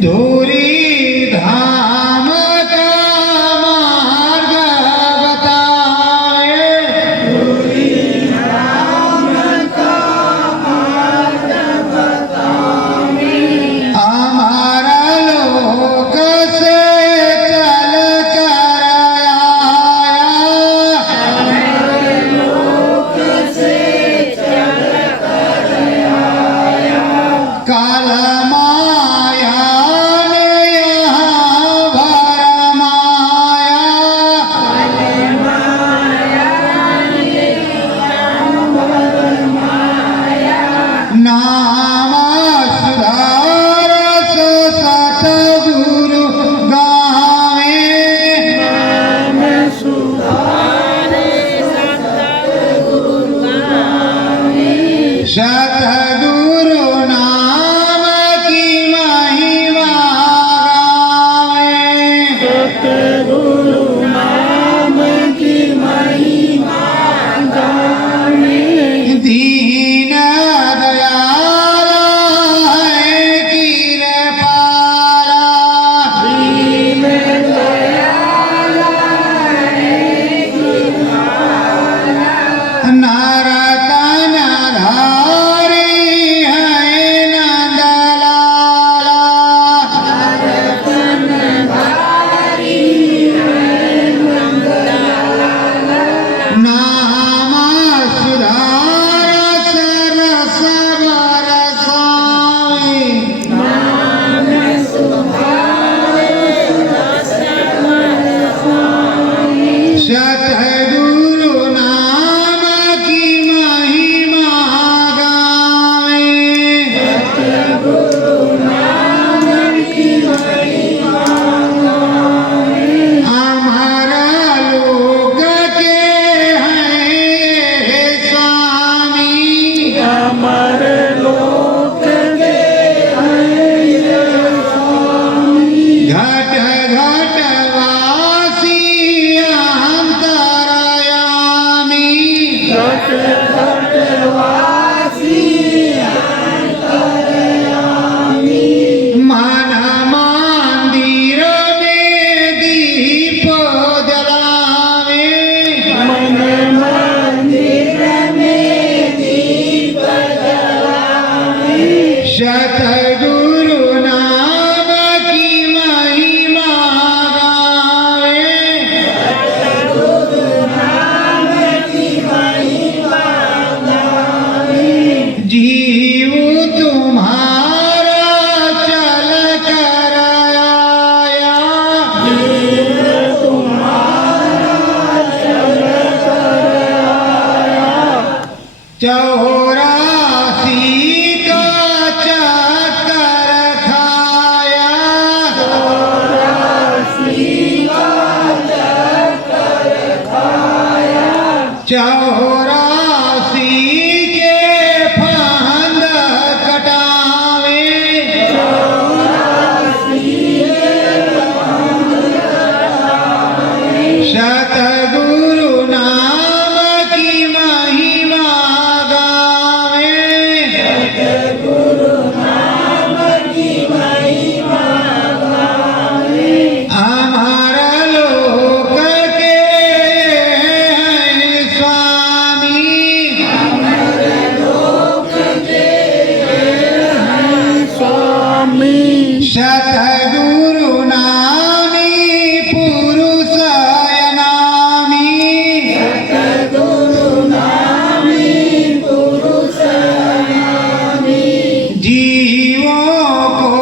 धूरी धाम का मार्ग बताए, धूरी धाम का मार्ग बताए। हमारा लोक से चल कर आया, हमारे लोक से चल कर आया। काल माया ने यहाँ भरमाया, काल माया ने यहाँ भरमाया। नाम सुधारस सतगुरु गावे, नाम सुधारस सतगुरु गावे। सतगुरु नाम की महिमा गावे, सतगुरु नाम की महिमा गावे। दीन दयाला है कृपाला, दीन दयाला है कृपाला। नरतन धारी है नंदलाला, नरतन धारी है नंदलाला। नाम सुधारस रस बरसाए, नाम सुधारस रस बरसाए। सतगुरु नाम की महिमा गावे, सतगुरु नाम की महिमा गावे। हमारा लोक के हैं स्वामी, हमारे लोक के हैं स्वामी। घट घट वासी अंतरयामी, घट घट वासी अंतरयामी। मन मंदिर में दीप जलावे, मन मंदिर में दीप जलावे। सतगुरु नाम की महिमा गावे, सतगुरु नाम की महिमा गावे। जीव तुम्हारा चल कर आया, जीव तुम्हारा चल कर आया। 84 का चक्कर खाया, 84 का चक्कर खाया। 84 के फंद कटावे, 84 के फंद कटावे। सतगुरु नाम की महिमा गावे, सतगुरु नाम की महिमा गावे। हमारा लोक के हैं स्वामी, हमारे लोक के हैं स्वामी। सतगुरु नामी पुरुष नामी, सतगुरु नामी पुरुष नामी। जीवों को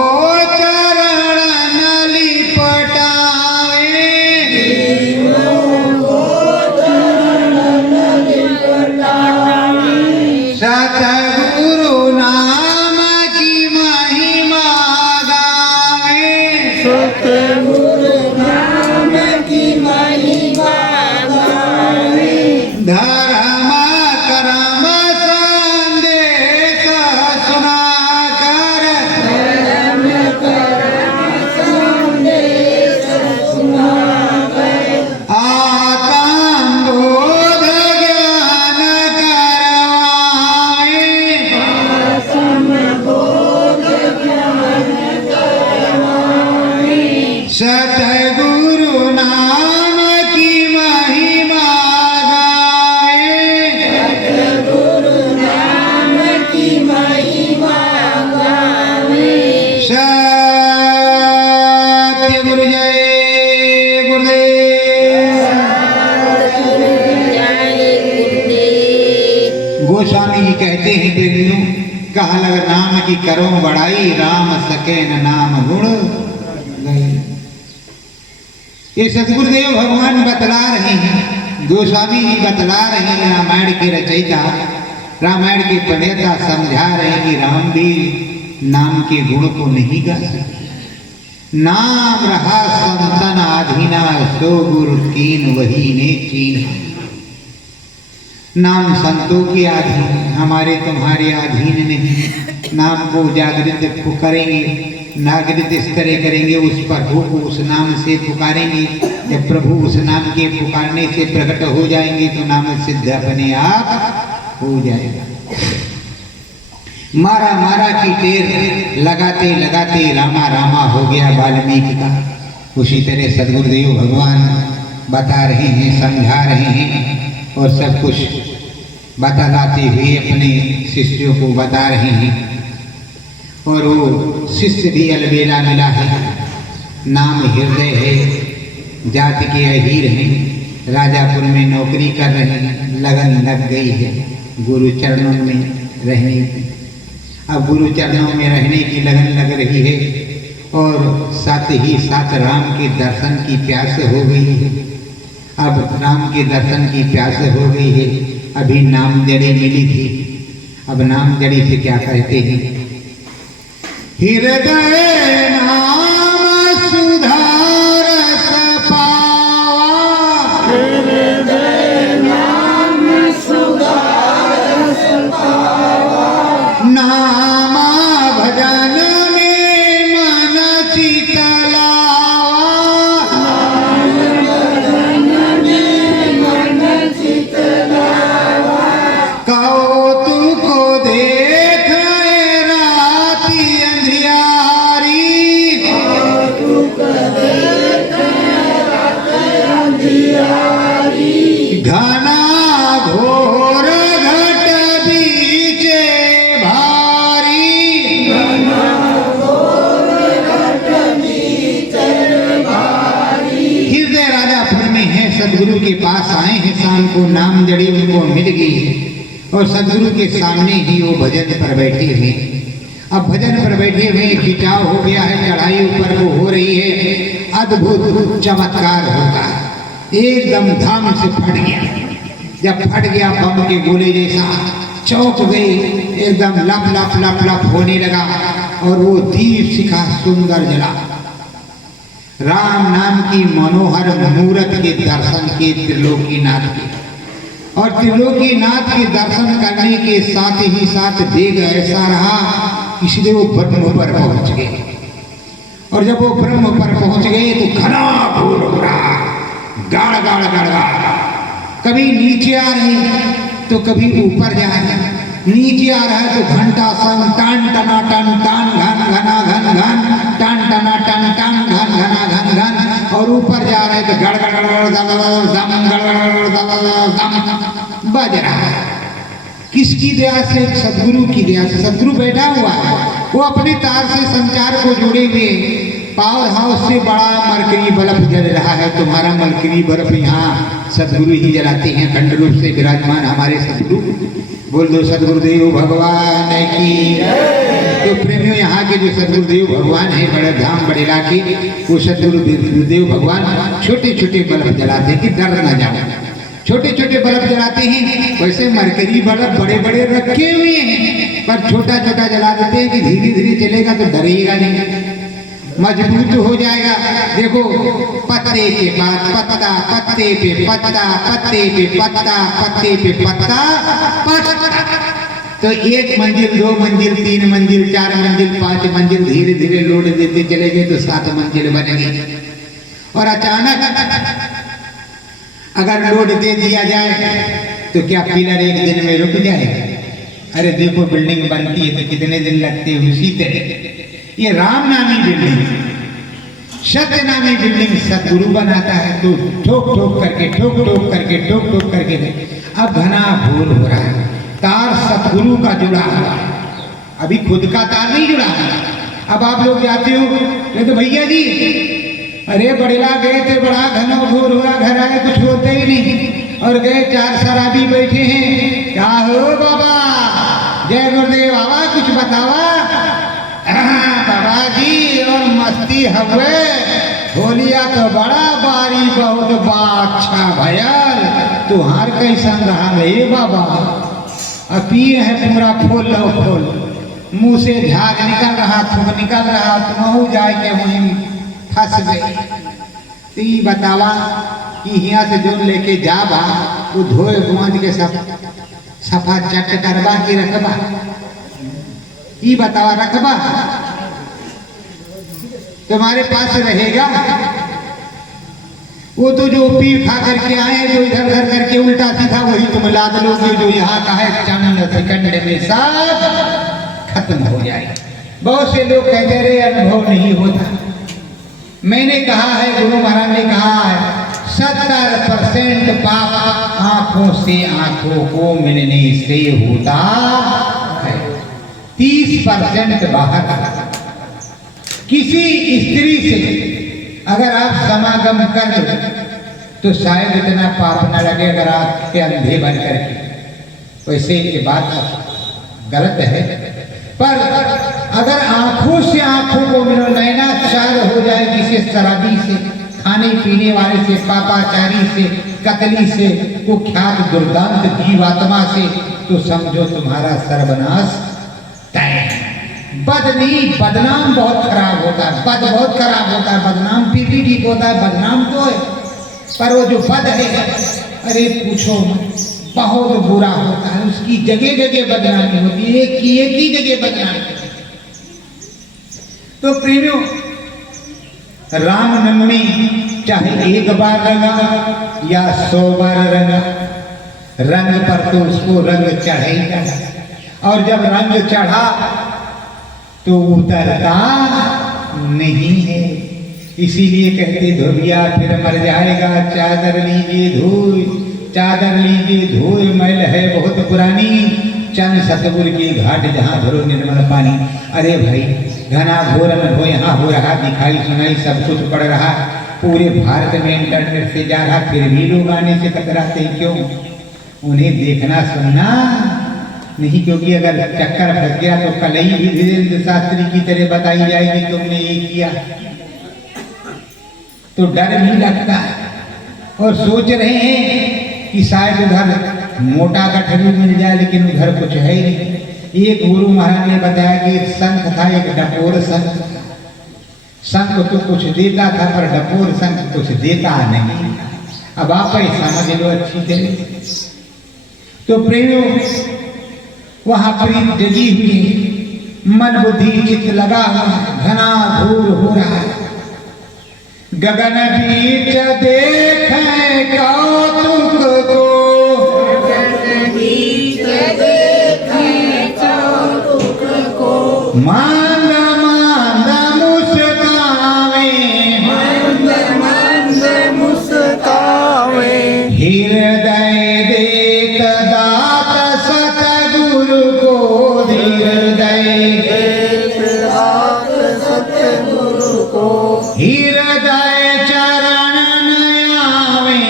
चरण लिपटावे, जीवों को चरण लिपटावे। सतगुरु नाम की महिमा गावे, सतगुरु नाम की महिमा गावे। धर्म कर्म संदेश सुनाकर, धर्म कर्म संदेश सुनाकर। आत्म बोध ज्ञान करवाए, जी कहते हैं प्रेमियों, कहा लग नाम की करो बड़ाई, राम सके न नाम गुण गए। ये सदगुरुदेव भगवान बतला रहे हैं, गोस्वामी जी बतला रहे हैं, रामायण के रचयिता, रामायण के प्रणेता समझा रहे हैं कि राम भी नाम के गुण को नहीं गा सकते। नाम रहा संतन आधीना, सो गुरु कीन वही ने चीन। नाम संतों के अधीन, हमारे तुम्हारे अधीन नहीं। नाम को जागृत करेंगे, नागरिक इस तरह करेंगे, उस प्रभु को उस नाम से पुकारेंगे। जब प्रभु उस नाम के पुकारने से प्रकट हो जाएंगे तो नाम सिद्ध अपने आप हो जाएगा। मारा मारा की टेर लगाते लगाते रामा रामा हो गया वाल्मीकि का। उसी तरह सदगुरुदेव भगवान बता रहे हैं, समझा रहे हैं और सब कुछ बतलाते हुए अपने शिष्यों को बता रहे हैं। और वो शिष्य भी अलबेला मिला है। नाम हृदय है, जाति के अहीर हैं, राजापुर में नौकरी कर रहे हैं, लगन लग गई है गुरु चरणों में रहने की। अब गुरु चरणों में रहने की लगन लग रही है और साथ ही साथ राम के दर्शन की प्यास हो गई है। अब राम के दर्शन की प्यास हो गई है। अभी नाम जड़ी मिली थी, अब नाम जड़ी से क्या कहते हैं, हृदय नाम सुधार पावा, हृदय नाम सुधार पावा, नाम भजन में मन चित लावा, नाम भजन में मन चित लावा, कौतुक को देख राति अंधियारी, कौतुक देख राति अंधियारी, घना घोर घट बीचे भारी, घना घोर घट बीचे भारी। हृदय राजापुर में है, सदगुरु के पास आए हैं, शाम को नाम जड़ी उनको मिल गई है और सदगुरु के सामने ही वो भजन पर बैठे हुए। अब भजन पर बैठे हुए खिंचाव हो गया है, चढ़ाई ऊपर को हो रही है, अद्भुत चमत्कार होगा। एकदम धाम से फट गया। जब फट गया बम के गोले जैसा, चौंक गई, एकदम लप लप लप लप होने लगा और वो दीप शिखा सुंदर जला। राम नाम की मनोहर मूरत के दर्शन के त्रिलोकीनाथ के, और त्रिलोकीनाथ के दर्शन करने के साथ ही साथ वेग ऐसा रहा, इसलिए वो ब्रह्म पर पहुंच गए। और जब वो ब्रह्म पर पहुंच गए तो घना घोर हो रहा, गाढ़ गाढ़ गाढ़ गाढ़, कभी नीचे आ रही तो कभी ऊपर जा रही। नीचे आ रहा है तो घंटा सन टान टना टन टान घन घना घन घन टान टना टन टान घन घना घन घन, और ऊपर जा रहे तो गड़ गड़ गड़ दम गड़ दम बज रहा है। किसकी दया से? सदगुरु की दया से। सदगुरु बैठा हुआ है, वो अपने तार से संचार को जुड़े हुए। पावर हाउस से बड़ा मरकरी बल्ब जल रहा है, तुम्हारा मरकरी बल्ब यहाँ सदगुरु ही जलाते हैं, खंड रूप से विराजमान हमारे सदगुरु। बोल दो सदगुरुदेव भगवान की। तो प्रेमियों, यहाँ के जो सदगुरुदेव भगवान है, बड़े धाम बड़े इलाके, वो सदगुरुदेव भगवान छोटे छोटे बल्ब जलाते हैं कि डर न जाओ। छोटे छोटे बल्ब जलाते हैं, वैसे मरकरी बल्ब बड़े बड़े रखे हुए हैं, पर छोटा छोटा जला देते हैं कि धीरे धीरे चलेगा तो डरेगा नहीं, मजबूत हो जाएगा। देखो, पत्ते के बाद पत्ता, पत्ते पे पत्ता, पत्ते पे पत्ता, पत्ते पे पत्ता, पत्ता। तो 1 मंजिल, 2 मंजिल, 3 मंजिल, 4 मंजिल, 5 मंजिल, धीरे धीरे लोड देते चले गए तो 7 मंजिल बनेगी। और अचानक अगर लोड दे दिया जाए तो क्या पिलर 1 दिन में रुक जाए? अरे देखो, बिल्डिंग बनती है तो कितने दिन लगते हैं। उसी तरह ये राम नामी बिल्डिंग, सत्य नामी बिल्डिंग सदगुरु बनाता है, तो ठोक ठोक करके ठोक ठोक करके ठोक ठोक करके अब घना घोर हो रहा है। तार सदगुरु का जुड़ा हुआ है, अभी खुद का तार नहीं जुड़ा है। अब आप लोग जाते हो तो भैया जी, अरे बड़ेला गए थे, बड़ा घना घोर हुआ, घर आए कुछ होते ही नहीं, और गए 4 शराबी बैठे हैं, क्या हो बाबा, जय गुरुदेव बाबा कुछ बतावा। बाबा जी और मस्ती हवे होलिया तो बड़ा बारी बहुत बाच्छा भयल तुहार कैसन रहा रे बाबा। अब पिए है पूरा फूल लो फूल मुंह से झाग निकल रहा थूक निकल रहा तुमहू जाए के वहीं फंस गई। तो ये बतावा कि यहाँ से जो लेके जाबा वो धोए गुआंज के सब सफा चट करवा के रखबा। ये बतावा रखबा तुम्हारे पास रहेगा। वो तो जो पी खा करके आए जो इधर उधर करके उल्टा सीधा वही तुम लाद लोगे जो यहाँ का है चंद सेकंड में सब खत्म हो जाए। बहुत से लोग कहते रहे अनुभव नहीं होता। मैंने कहा है गुरु महाराज ने कहा है 70% पाप आंखों से आंखों को मिलने से होता है, 30% बाहर। किसी स्त्री से अगर आप समागम कर लो तो शायद इतना पाप न लगे अगर आपके अंधे बन करके। वैसे ये बात गलत है, पर अगर आंखों से आंखों को मिलो नैनाचार हो जाए किसी शराबी से खाने पीने वाले से पापाचारी से कतली से कुख्यात दुर्दांत जीवात्मा से तो समझो तुम्हारा सर्वनाश तय। बद नहीं बदनाम बहुत खराब होता है। बद बहुत खराब होता है, बदनाम फिर भी ठीक होता है। बदनाम तो है पर वो जो बद है अरे पूछो बहुत बुरा होता है। उसकी जगह जगह बदनामी होती है, एक ही जगह बदनामी। तो प्रेमियों रामनवमी चाहे एक बार रंगा या 100 बार रंगा, रंग पर तो उसको रंग चढ़ेगा। और जब रंग चढ़ा तो उतरता नहीं है। इसीलिए कहते धोबिया फिर मर जाएगा। चादर लीजिए धोए, चादर लीजिए धोए, मैल है बहुत पुरानी, चंद सतगुर की घाट जहाँ भरो निर्मल पानी। अरे भाई घना घोर अनुभव यहाँ हो रहा, दिखाई सुनाई सब कुछ पड़ रहा, पूरे भारत में इंटरनेट से जा रहा, फिर भी लोग आने से कतराते क्यों? उन्हें देखना सुनना नहीं, क्योंकि अगर चक्कर फंस गया तो कल ही भी धीरेन्द्र शास्त्री की तरह बताई जाएगी तुमने ये किया। तो डर भी लगता है और सोच रहे हैं कि शायद उधर मोटा गठरी मिल जाए, लेकिन उधर कुछ है ही नहीं। एक गुरु महाराज ने बताया कि एक संत था, एक डपोर संत। संत तो कुछ देता था पर डपोर संत कुछ देता नहीं। अब आप ही समझ लो अच्छी तरह। तो प्रेमियों वहां प्रीत जगी हुई है, मन बुद्धि चित्त लगा हुआ, घना घोर हो रहा है। गगन बीच देखे कौतुक को, मांद मांद मुस्कावे, हृदय देत दात सतगुरु को, हृदय हृदय चरण आवे,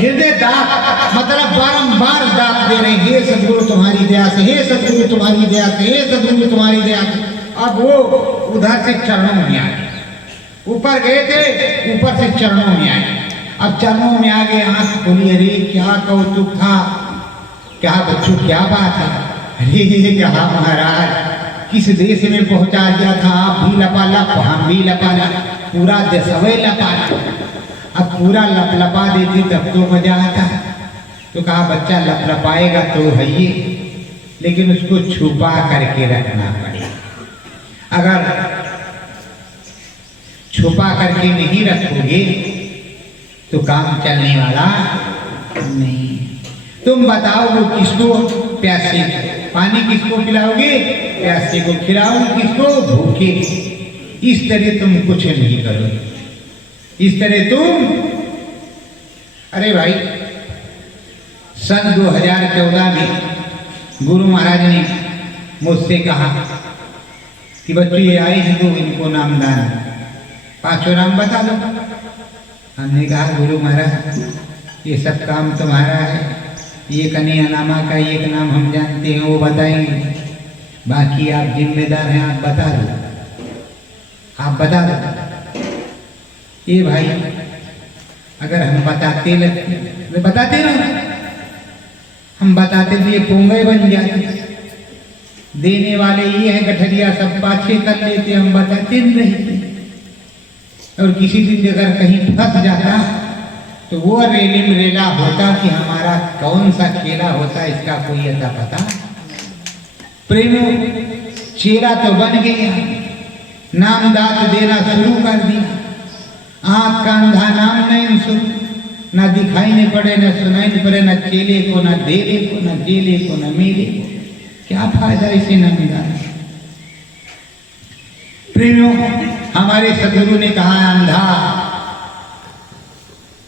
हृदय दात मतलब बारंबार दात दे रहे। हे सतगुरु तुम्हारी दया से, हे सतगुरु तुम्हारी दया से, हे सतगुरु तुम्हारी दया से। अब वो उधर से चरणों में आए, ऊपर गए थे ऊपर से चरणों में आए। अब चरणों में आ गए, आंख खोली, अरे क्या कौतुक था, क्या बच्चों क्या बात है। अरे कहा महाराज किस देश में पहुंचा दिया था, आप भी लपालप हम भी लपालप, पूरा देशवे लपालप। अब पूरा लपलपा देती तब तो मजा आता। तो कहा बच्चा लपलपाएगा तो है ये, लेकिन उसको छुपा करके रखना पड़ेगा। अगर छुपा करके नहीं रखोगे तो काम चलने वाला नहीं। तुम बताओ वो किसको प्यासे पानी किसको पिलाओगे, प्यासे को खिलाओगे, किसको भूखे। इस तरह तुम कुछ नहीं करोगे, इस तरह तुम। अरे भाई सन 2014 में गुरु महाराज ने मुझसे कहा कि बच्चों ये आए हैं तो इनको नामदान 5 नाम बता दो। हमने कहा गुरु महाराज ये सब काम तुम्हारा है, ये कन्हैयानामा का एक नाम हम जानते हैं, वो बताएंगे। बाकी आप जिम्मेदार हैं, आप बता दो, आप बता दो। ये भाई अगर हम बताते लगते, बताते ना, हम बताते तो ये पोंगे बन जाते। देने वाले ये है गठरिया, सब पाछे कर लेते, हम बताते नहीं रहते। और किसी दिन अगर कहीं फंस जाता तो वो रेलिम रेला होता कि हमारा कौन सा खेला होता, इसका कोई अता पता। प्रेम चेला तो बन गया, नाम दात देना शुरू कर दिया। आँख का अंधा नाम नहीं सुन, ना दिखाई नहीं पड़े, न सुनाई नहीं पड़े, न चेले को, न देले को, न जेले को, न मेले को। क्या फायदा इसे न मिला। प्रेमियों, हमारे सदगुरु ने कहा अंधा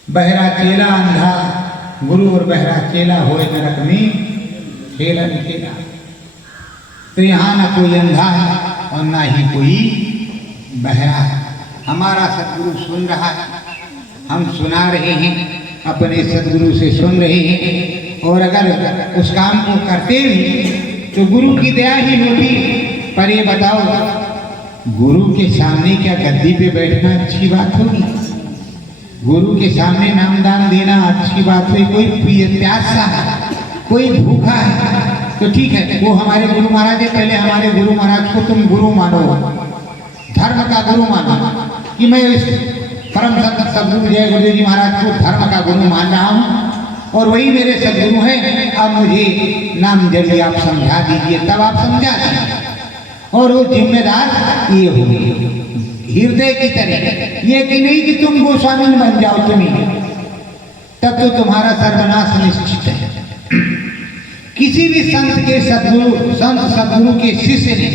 बहरा चेला, अंधा गुरु और बहरा चेला होए नरक में खेला नहीं खेला। तो यहाँ ना कोई अंधा है और ना ही कोई बहरा है। हमारा सदगुरु सुन रहा है, हम सुना रहे हैं, अपने सदगुरु से सुन रहे हैं। और अगर उस काम को करते भी तो गुरु की दया ही होती। पर ये बताओ, गुरु के सामने क्या गद्दी पे बैठना अच्छी बात होगी? गुरु के सामने नामदान देना अच्छी बात है? कोई प्यासा है, कोई भूखा है तो ठीक है, वो हमारे गुरु महाराज है। पहले हमारे गुरु महाराज को तुम गुरु मानो, धर्म का गुरु मानो। कि मैं इस परम संत सदगुरु जय गुरुदेव जी महाराज को धर्म का गुरु मान रहा हूँ और वही मेरे सदगुरु हैं। अब मुझे नाम जरिए आप समझा दीजिए, तब आप समझा दीजिए। और वो जिम्मेदार ये होगी हृदय की तरह, ये कि नहीं कि तुम गोस्वामी बन जाओ तुम्हें, तब तो तुम्हारा सर्वनाश निश्चित है। किसी भी संत के सदगुरु, संत सदगुरु के शिष्य ने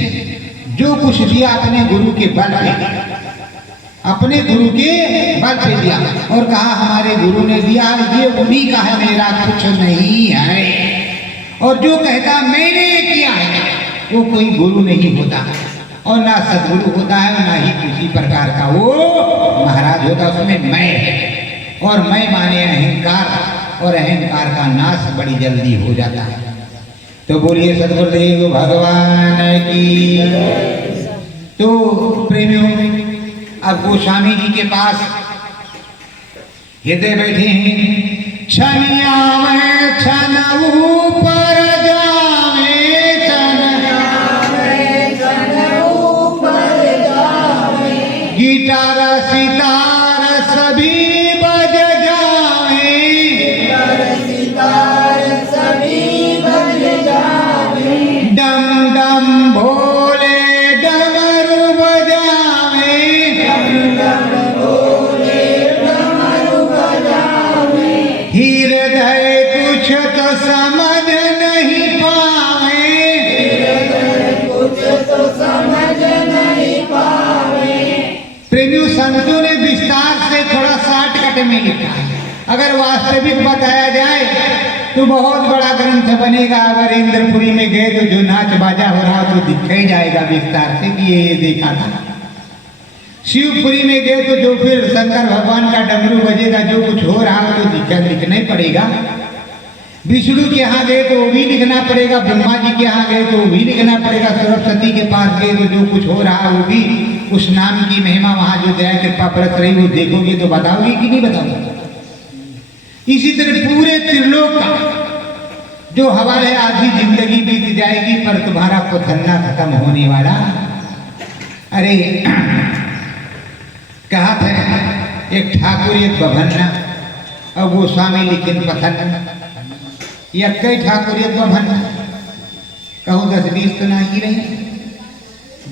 जो कुछ दिया अपने गुरु के बल पे, अपने गुरु के बल पे दिया और कहा हमारे गुरु ने दिया, ये उन्हीं का है, मेरा कुछ नहीं है। और जो कहता मैंने किया है वो कोई गुरु नहीं होता और ना सदगुरु होता है, ना ही किसी प्रकार का वो महाराज होता। उसमें मैं है और मैं माने अहंकार, और अहंकार का नाश बड़ी जल्दी हो जाता है। तो बोलिए सदगुरुदेव भगवान की। तो प्रेमियों, अब गोस्वामी जी के पास हृदय बैठे हैं। छनिया में छन ऊपर जावे, गिटार सितार सभी बज जावे, डम डम भोले डमरू बजावे, हृदय कुछ तो समझ नहीं पावे। प्रेमियों, संतों ने विस्तार से थोड़ा शॉर्टकट में लिखा है। अगर वास्तविक बताया जाए तो बहुत बड़ा ग्रंथ बनेगा। अगर इंद्रपुरी में गए तो जो नाच बाजा हो रहा तो दिखा ही जाएगा विस्तार से कि ये देखा था। शिवपुरी में गए तो जो फिर शंकर भगवान का डमरू बजेगा, जो कुछ हो रहा तो लिखना ही पड़ेगा। विष्णु के यहाँ गए तो वो भी लिखना पड़ेगा, ब्रह्मा जी के यहाँ गए तो वो भी लिखना पड़ेगा, सरस्वती के पास गए तो जो कुछ हो रहा वो भी, उस नाम की महिमा वहाँ जो दया कृपा बरस रही वो देखोगे तो बताओगे कि नहीं बताओगे? इसी तरह पूरे त्रिलोक का जो हवाले है, आधी जिंदगी बीत जाएगी पर तुम्हारा पथन्ना खत्म होने वाला। अरे कहा था एक ठाकुर एक बभन्ना, अब वो स्वामी लेकिन पथन या कई ठाकुर एक बभन्ना, कहूँ 10-20 तो नहीं रहे,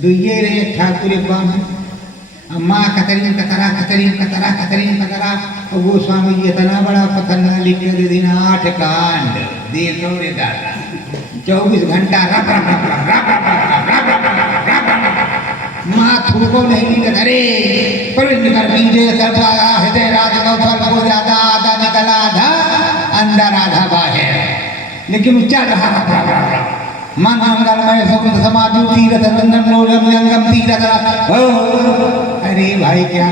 दुइये रहे ठाकुर एक बामन। माँ कतरीन कतरा कतरीन कतरा कतरीन कतरा, और वो स्वामी जी इतना बड़ा पथन्ना लिख के दे देना 8 कांड दे तो रे दादा, 24 घंटा रप रप रप रप रप रप माँ थूको नहीं निकल। अरे पर निकल कीजिए हृदय राज कौशल को ज्यादा आधा निकला आधा अंदर आधा बाहर, लेकिन चल रहा रप रप रप मन मंगलमय समुद्र समाधि तीरथ नंदन नोरम जंगम तीरथ। अरे भाई क्या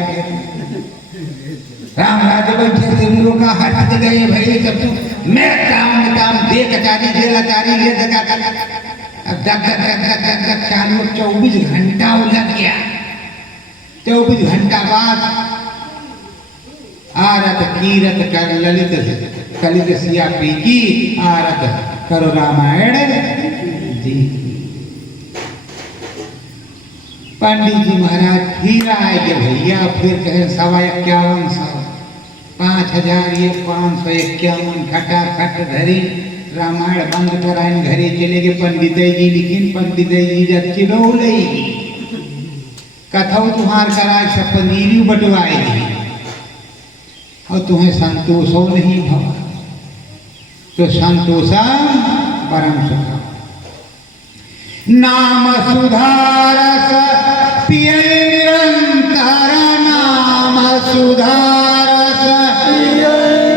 राम राज बैठे थे, का हट गए भाई सब मैं काम राम दे कचारी दे लाचारी ले दगा अब दग दग दग दग दग दग चालू 24 घंटा लग गया। 24 घंटा बाद आरत कीरत कर ललित कलित सिया पीकी आरत करो रामायण जी। पंडित जी महाराज फिर आए कि भैया फिर कहे 51,51 5,000 ये 551 खटाखट धरी रामायण बंद कराइन घरे चले गए। पंडित जी लिखिन पंडित जी जब चिड़ो लई कथऊ तुहार कराए सब पनीरी बटवाएगी और तुम्हें संतोष हो नहीं भवा तो संतोषम परम सुख नाम सुधारस पिय निरंतर नाम सुधारस पिय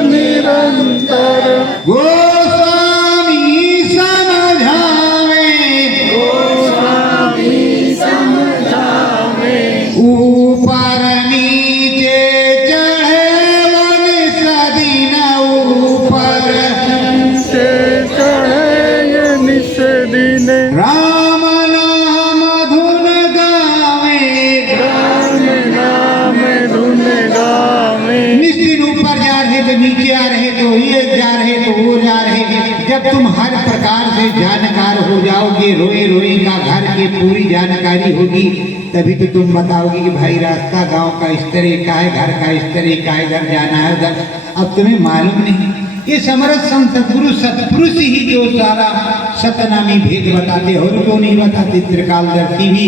निरंतर गोस्वामी समझावे ऊपर नीचे चढ़े वन सदीन ऊपर से चढ़े निसदीन राम नाम धुन गावे निश्चित ऊपर जा रहे तो नीचे आ रहे तो ये जा रहे तो वो जा रहे। जब तुम हर प्रकार से जानकार हो जाओगे रोए रोए का घर की पूरी जानकारी होगी तभी तो तुम बताओगे कि भाई रास्ता गांव का इस तरह का है घर का इस तरह का है घर जाना है उधर। अब तुम्हें मालूम नहीं ये समरथ संत सतगुरु सतपुरुष ही जो सारा सतनामी भेद बताते और क्यों नहीं बताते। त्रिकालदर्शी भी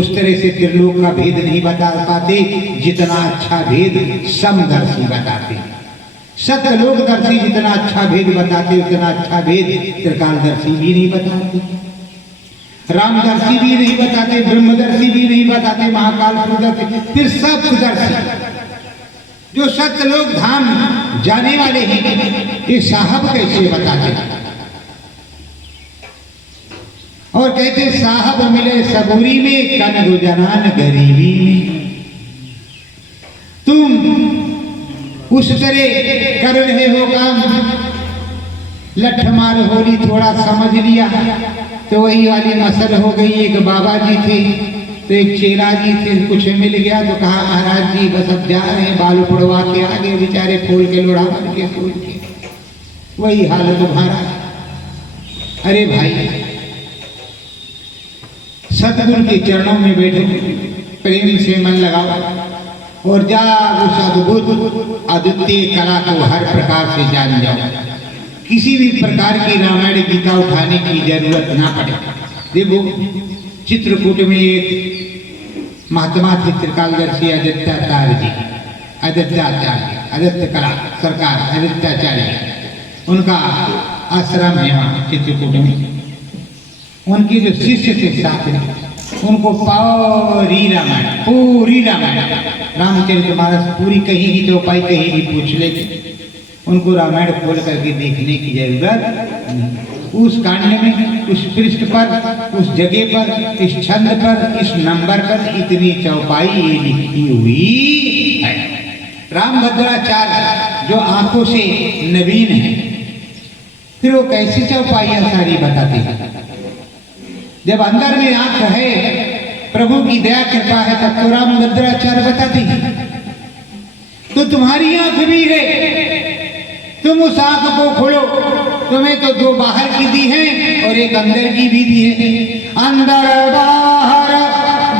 उस तरह से त्रिलोक का भेद नहीं बता पाते जितना अच्छा भेद समदर्शी बताते। सतलोकदर्शी जितना अच्छा भेद बताते उतना अच्छा भेद त्रिकालदर्शी भी नहीं बताते, रामदर्शी भी नहीं बताते, ब्रह्मदर्शी भी नहीं बताते, महाकालदर्शी फिर सप्तदर्शी जो सतलोक धाम जाने वाले हैं ये साहब कैसे बताते। और कहते साहब मिले सबूरी में कन दो जनान गरीबी में। तुम उस तरह कर रहे हो काम, लठ मार होली थोड़ा समझ लिया तो वही वाली मसल हो गई। एक बाबा जी थे तो एक चेला जी थे, कुछ मिल गया तो कहा महाराज जी बस अब जा रहे हैं, बाल उड़वा के आगे बेचारे खोल के लोढ़ा बन के खोल के। वही हालत तुम्हारा। अरे भाई सतगुरु के चरणों में बैठो, प्रेम से मन लगाओ और जा उस अद्भुत अद्वितीय कला को हर प्रकार से जान जाओ। किसी भी प्रकार की रामायण गीता उठाने की जरूरत ना पड़े। देखो चित्रकूट में एक महात्मा थे त्रिकालदर्शी आदित्याचार्य जी, आदित्य कला सरकार आदित्याचार्य, उनका आश्रम है वहाँ चित्रकूट में। उनके जो शिष्य थे साथ में उनको पूरी रामायण रामचरितमानस पूरी कहीं भी चौपाई कहीं भी पूछ लेते, उनको रामायण खोल करके देखने की जरूरत नहीं। उस कांड में उस पृष्ठ पर उस जगह पर इस छंद पर इस नंबर पर इतनी चौपाई ये लिखी हुई है। रामभद्राचार्य जो आंखों से नवीन है फिर वो कैसी चौपाइयां सारी बताते हैं। जब अंदर में आंख है प्रभु की दया कृपा है तब तो रामभद्राचार्य बताते हैं। तो तुम्हारी आंख भी है, तुम उस आंख को खोलो। तुम्हें तो दो बाहर की दी है और एक अंदर की भी दी है। अंदर बाहर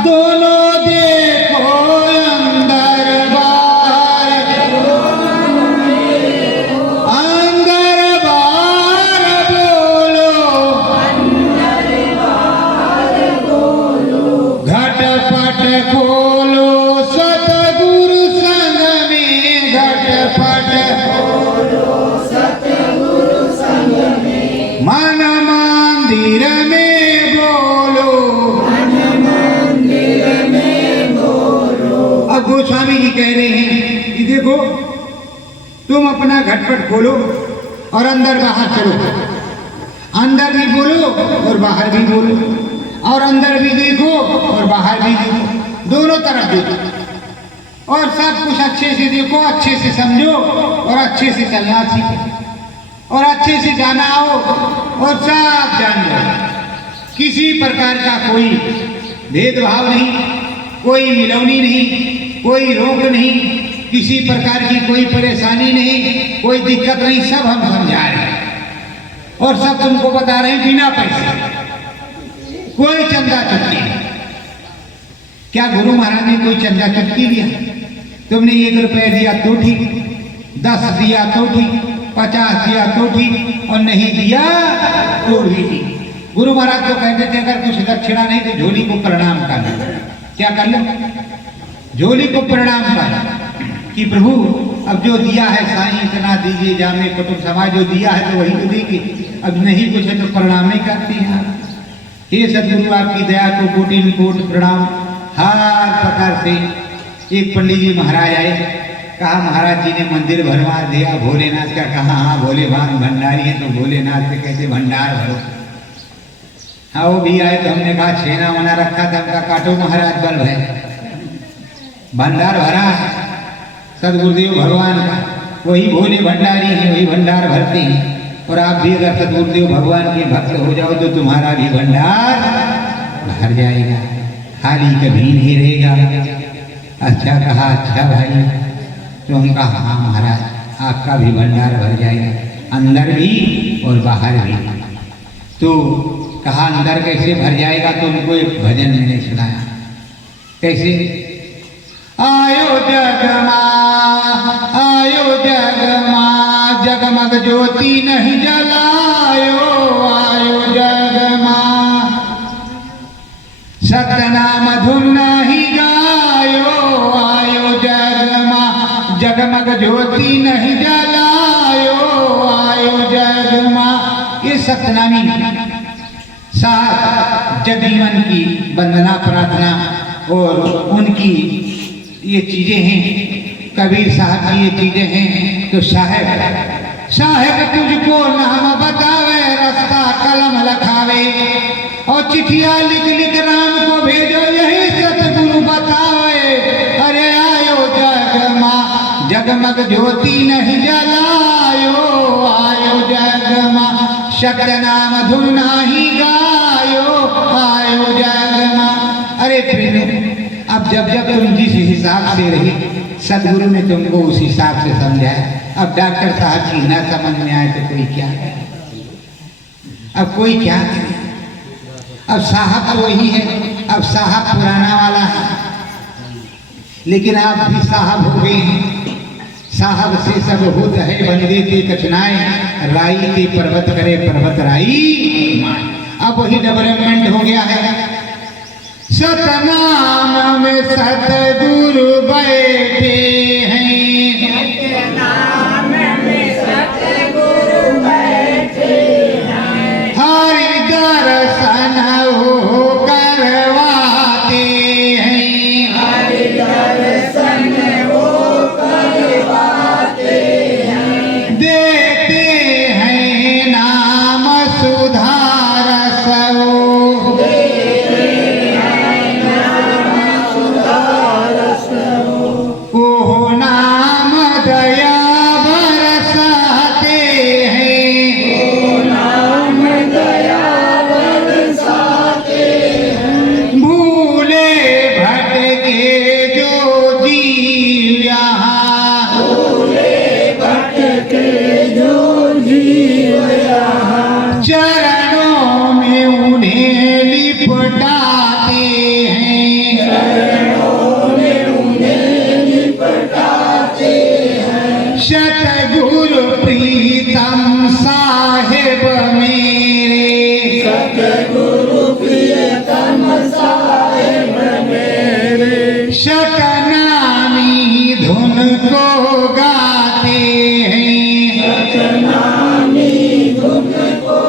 दोनों देखो, अंदर बाहर बोलो, घटपट खोलो सतगुरु संग में, घटपट मन मंदिर में बोलो, अब गोस्वामी जी कह रहे हैं कि देखो तुम अपना घटपट खोलो और अंदर बाहर चलो, अंदर भी बोलो और बाहर भी बोलो, और अंदर भी देखो और बाहर भी देखो, दोनों तरफ देखो और सब कुछ अच्छे से देखो, अच्छे से समझो और अच्छे से चलना सीखो। और अच्छे से जाना हो और सब जान लो। किसी प्रकार का कोई भेदभाव नहीं, कोई मिलौनी नहीं, कोई रोक नहीं, किसी प्रकार की कोई परेशानी नहीं, कोई दिक्कत नहीं, सब हम समझा रहे हैं और सब तुमको बता रहे हैं बिना पैसे, कोई चंदा चुटकी नहीं। क्या गुरु महाराज ने कोई चंदा चुटकी लिया? तुमने 1 रुपया दिया तो ठीक, 10 दिया तो ठीक, 50 दिया तो ठीक, और नहीं दिया तो भी ठीक। गुरु महाराज तो कहते थे अगर कुछ दक्षिणा नहीं तो झोली को प्रणाम कर लो। क्या कर लो? झोली को प्रणाम कर कि प्रभु अब जो दिया है साईं इतना दीजिए, जामे कुटुंब समाज जो दिया है तो वही तो देंगे, अब नहीं कुछ है तो प्रणाम ही करते हैं। हे सदगुरु आपकी दया को कोटि कोट प्रणाम। हर प्रकार से एक पंडित जी महाराज आए, कहा महाराज जी ने मंदिर भरवा दिया भोलेनाथ का। कहा हाँ भोले भान भंडारी है तो भोलेनाथ से कैसे भंडार भरो। हाँ वो भी आए तो हमने कहा छेना वना रखा था, हमका काटो महाराज बल है, भंडार भरा है सदगुरुदेव भगवान का, वही भोले भंडारी है, वही भंडार भरते हैं। और आप भी अगर सदगुरुदेव भगवान के भक्त हो जाओ तो तुम्हारा भी भंडार भर जाएगा, खाली कभी नहीं रहेगा। अच्छा कहा अच्छा भाई, तो हम कहा हाँ महाराज आपका भी भंडार भर जाएगा, अंदर भी और बाहर भी। तो कहा अंदर कैसे भर जाएगा? तो उनको एक भजन मैंने सुनाया। कैसे? आयो जगमा जगमग ज्योति नहीं जलायो, आयो जगमा सतनाम धुन नहीं गायो, आयो जगमा जगमग ज्योति नहीं जलायो, आयो जगमा। ये सतनामी साथ जगजीवन की वंदना प्रार्थना और उनकी ये चीजें हैं, कबीर साहब की ये चीजें हैं। तो साहेब तुझको नाम बतावे, रास्ता कलम लखावे, और चिट्ठिया लिख लिख राम को भेजो, यही सतगुरु बतावे। अरे आयो जगमा जगमग ज्योति नहीं जलायो, आयो जगमा सतनाम धुन नहीं गायो, आयो जगमा। अरे प्रेम, अब जब तुम जिस हिसाब से रही सदगुरु ने तुमको उस हिसाब से समझाया। अब डॉक्टर साहब की न समझ में आए तो कोई क्या करे? अब कोई क्या करे? अब साहब तो वही है, अब साहब पुराना वाला है, लेकिन आप भी साहब हो गए हैं। साहब से सब होत है, बंदे ते कठिनाई, राई ते पर्वत करे पर्वत राई। अब वही डेवलपमेंट हो गया है। सतनाम में सतगुरु बैठे हैं, सतनाम में सतगुरु बैठे हैं, हरि दर्शन हो करवाते हैं, हरि दर्शन हो करवाते हैं, देते हैं नाम सुधार सो, चरणों में उन्हें लिपटाते हैं, चरणों में उन्हें लिपटाते हैं, सतगुरु प्रीतम साहेब मेरे, सतगुरु प्रीतम साहेब मेरे, सतनामी धुन को गाते हैं, सतनामी धुन को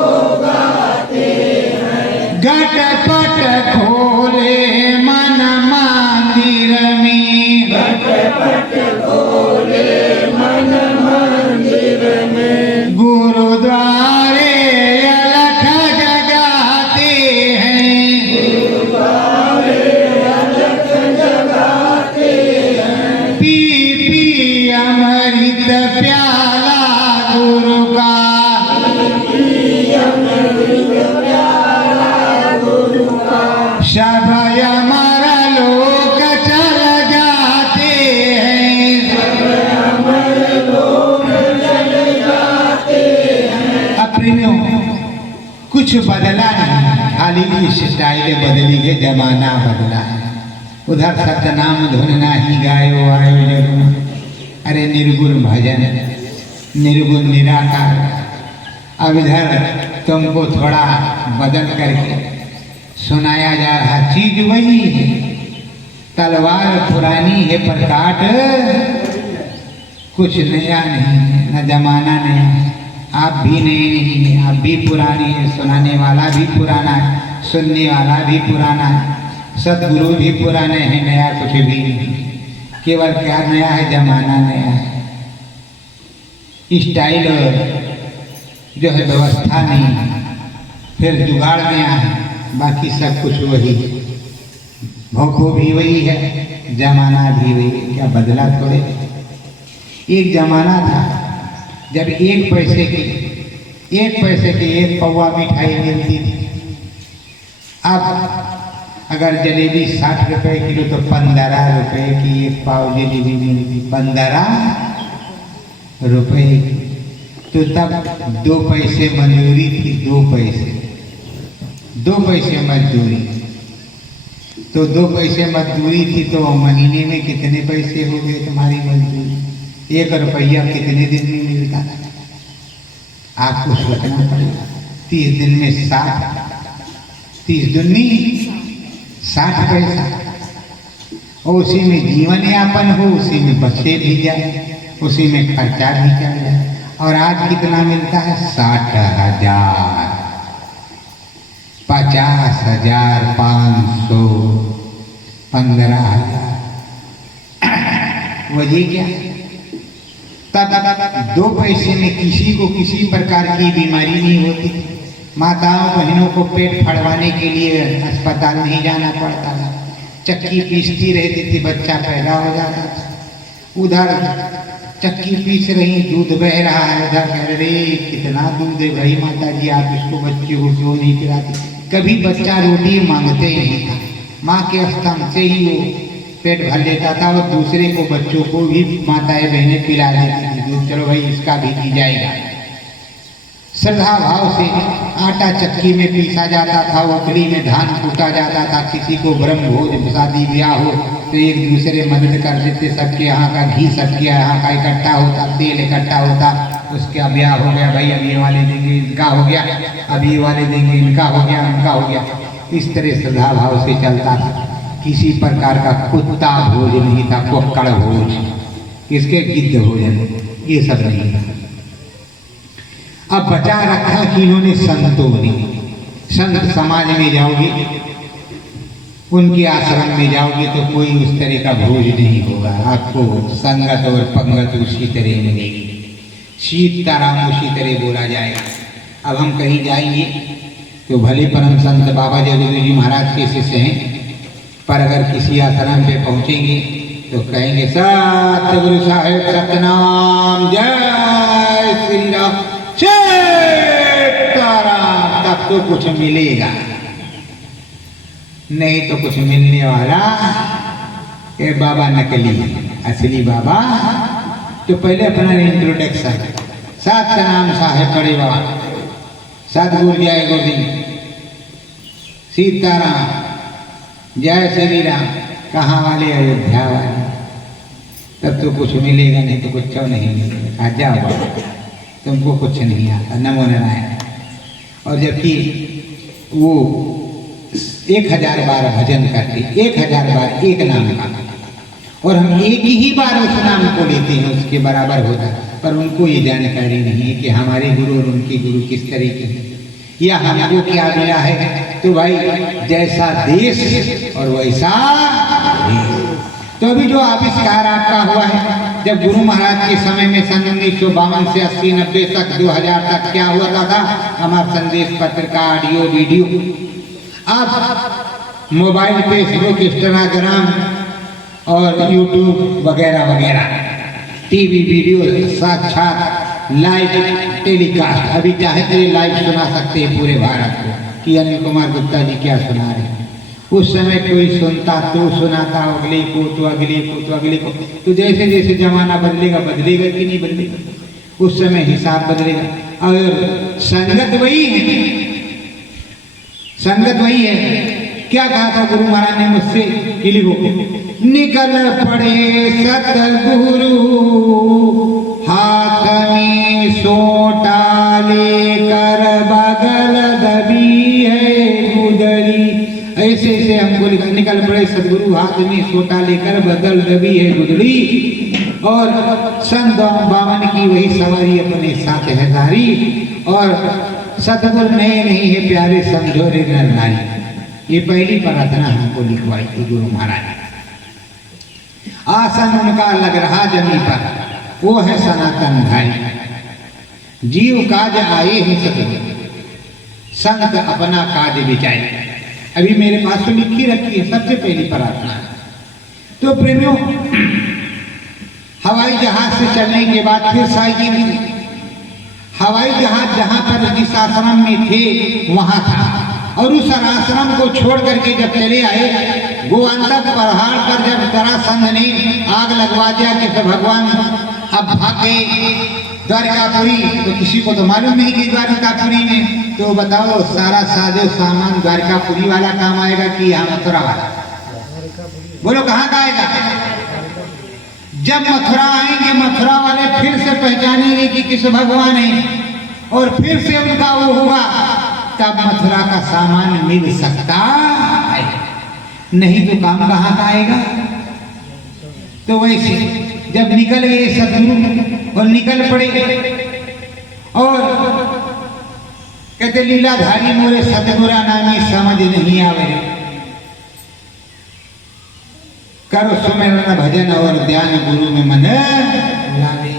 प्रेमियों कुछ बदला नहीं, खाली स्टाइल बदली है, जमाना बदला है। उधर सतनाम धुन नाही गायो आयो जगुण, अरे निर्गुण भजन, निर्गुण निराकार। अब इधर तुमको थोड़ा बदल करके सुनाया जा रहा, चीज वही है, तलवार पुरानी है पर काट कुछ नया नहीं है, न जमाना नया है, आप भी नए नहीं है, आप भी पुराने हैं, सुनाने वाला भी पुराना है, सुनने वाला भी पुराना है, सदगुरु भी पुराने हैं, नया कुछ भी नहीं। केवल क्या नया है, जमाना नया है, स्टाइल जो है व्यवस्था नहीं, फिर जुगाड़ नया है, बाकी सब कुछ वही, भोखो भी वही है, जमाना भी वही है, क्या बदला थोड़े। एक जमाना था जब एक पैसे की एक पौवा मिठाई मिलती थी। अब अगर जलेबी 60 रुपए किलो तो 15 रुपए की एक पाव जलेबी मिलती, 15 रुपए की। तो तब 2 पैसे मजदूरी थी, 2 पैसे मजदूरी। तो 2 पैसे मजदूरी थी तो महीने में कितने पैसे हो गए तुम्हारी मजदूरी? 1 रुपया कितने दिन में मिलता था? आपको सोचना पड़ेगा। 30 दिन में 60, 30 दूनी 60 पैसा, और उसी में जीवन यापन हो, उसी में बच्चे भी जाए, उसी में खर्चा भी चल जाए। और आज कितना मिलता है? 60,000, 50,000, 500, 15,000। वजह क्या? तब 2 पैसे में किसी को किसी प्रकार की बीमारी नहीं होती थी। माताओं बहनों को पेट फड़वाने के लिए अस्पताल नहीं जाना पड़ता था, चक्की पीसती रहती थी, बच्चा पैदा हो जाता था। उधर चक्की पीस रही, दूध बह रहा है, उधर कह रहे कितना दूध है भाई माता जी, आप इसको बच्चे को क्यों नहीं पिलाती? कभी बच्चा रोटी मांगते ही नहीं था, माँ के स्तंभ से ही वो पेट भर लेता था, और दूसरे को बच्चों को भी माताएं बहनें पिला देती थी दूध, चलो भाई इसका भी पी जाएगा। श्रद्धा भाव से आटा चक्की में पीसा जाता था, ओखली में धान कूटा जाता था। किसी को ब्रह्म भोज शादी ब्याह हो तो एक दूसरे मदद कर देते, सबके यहाँ का घी सबके यहाँ का इकट्ठा होता, तेल इकट्ठा होता, उसका ब्याह हो गया, भाई अब ये वाले देंगे, इनका हो गया, अब ये वाले देंगे, इनका हो गया, उनका हो गया। इस तरह श्रद्धा भाव से चलता था। किसी प्रकार का कुत्ता भोज नहीं था, कुक्कड़ भोज, किसके गिद्ध भोजन, ये सब नहीं था। अब बचा रखा कि इन्होंने संतों ने। संत समाज में जाओगे, उनके आश्रम में जाओगे तो कोई उस तरह का भोज नहीं होगा, आपको संगत और पंगत उसी तरह मिलेगी, सीताराम उसी तरह बोला जाएगा। अब हम कहीं जाएंगे तो भले परम संत बाबा जगदीश जी महाराज के शिष्य हैं, पर अगर किसी आश्रम पे पहुंचेंगे तो कहेंगे सतगुरु साहेब सतनाम, जय श्री राम, सीताराम, तब तो कुछ मिलेगा, नहीं तो कुछ मिलने वाला ये बाबा नकली है, असली बाबा तो पहले अपना इंट्रोडक्शन, सतनाम साहेब बड़े बाबा, सतगुरु जय गोविंद, सीताराम, जय श्री राम, कहाँ वाले? अयोध्या वाले, तब तो कुछ मिलेगा, नहीं तो कुछ नहीं मिलेगा। जाओ बाबा, तुमको कुछ नहीं आता, नमो नारायण। और जबकि वो 1000 बार भजन करते, 1000 बार एक नाम का, और हम एक ही बार उस नाम को लेते हैं, उसके बराबर होता, पर उनको ये जानकारी नहीं है कि हमारे गुरु और उनके गुरु किस तरीके हैं, या हमको क्या मिला है। तो भाई जैसा देश और वैसा देश। तो अभी जो आविष्कार आपका हुआ है, जब गुरु महाराज के समय में सन 1952 से 80, 90 तक, 2000 तक क्या हुआ था? हमारा संदेश पत्र का ऑडियो वीडियो, अब मोबाइल, फेसबुक, इंस्टाग्राम और यूट्यूब वगैरह वगैरह, टीवी वीडियो साक्षात लाइव टेलीकास्ट। अभी चाहे तो ये लाइव सुना सकते हैं पूरे भारत को कि अनिल कुमार गुप्ता जी क्या सुना रहे हैं। उस समय कोई सुनता तो सुनाता, अगले को तो अगले को तो अगले को, तो जैसे जैसे जमाना बदलेगा, बदलेगा कि नहीं बदलेगा, उस समय हिसाब बदलेगा। और संगत वही है, संगत वही है। क्या कहा था गुरु महाराज ने मुझसे कि लिखो, निकल पड़े सतगुरु हाथ में सोटा लेकर बगल दबी है गुदड़ी। ऐसे ऐसे हमको निकल पड़े सतगुरु हाथ में सोटा लेकर बगल दबी है गुदड़ी। और सन 52 की वही सवारी अपने साथ है धारी। और सतगुरु नए नहीं है प्यारे समझो रे नर नारी। ये पहली प्रार्थना हमको लिखवाई थी गुरु महाराज ने। आसन उनका लग रहा जमी पर, वो है सनातन भाई। जीव काज आए ही सतगुरु, संत अपना काज बिचाए। अभी मेरे पास तो लिखी रखी है सबसे पहली प्रार्थना। तो प्रेमियों, हवाई जहाज से चलने के बाद फिर साइकिल। हवाई जहाज जहां पर जिस आश्रम में थे वहां था, और उस आश्रम को छोड़ करके जब चले आए, गोवंतक पहाड़ पर जब जरासंध ने आग लगवा दिया कि तो भगवान अब भागे द्वारकापुरी, तो किसी को तो मालूम नहीं कि द्वारकापुरी में, तो बताओ सारा साजो सामान द्वारकापुरी वाला काम आएगा कि यहाँ मथुरा वाला? बोलो कहाँ का आएगा? जब मथुरा आएंगे मथुरा वाले फिर से पहचानेंगे कि किस भगवान है, और फिर से उनका वो होगा, तब मथुरा का सामान मिल सकता है, नहीं तो काम कहाँ का आएगा। तो वैसे जब निकल गए सतगुरु और निकल पड़े, और कहते लीलाधारी मोरे सतगुरा नामी समझ नहीं आवे, करो सुमिरन भजन और ध्यान गुरु में मन लागे।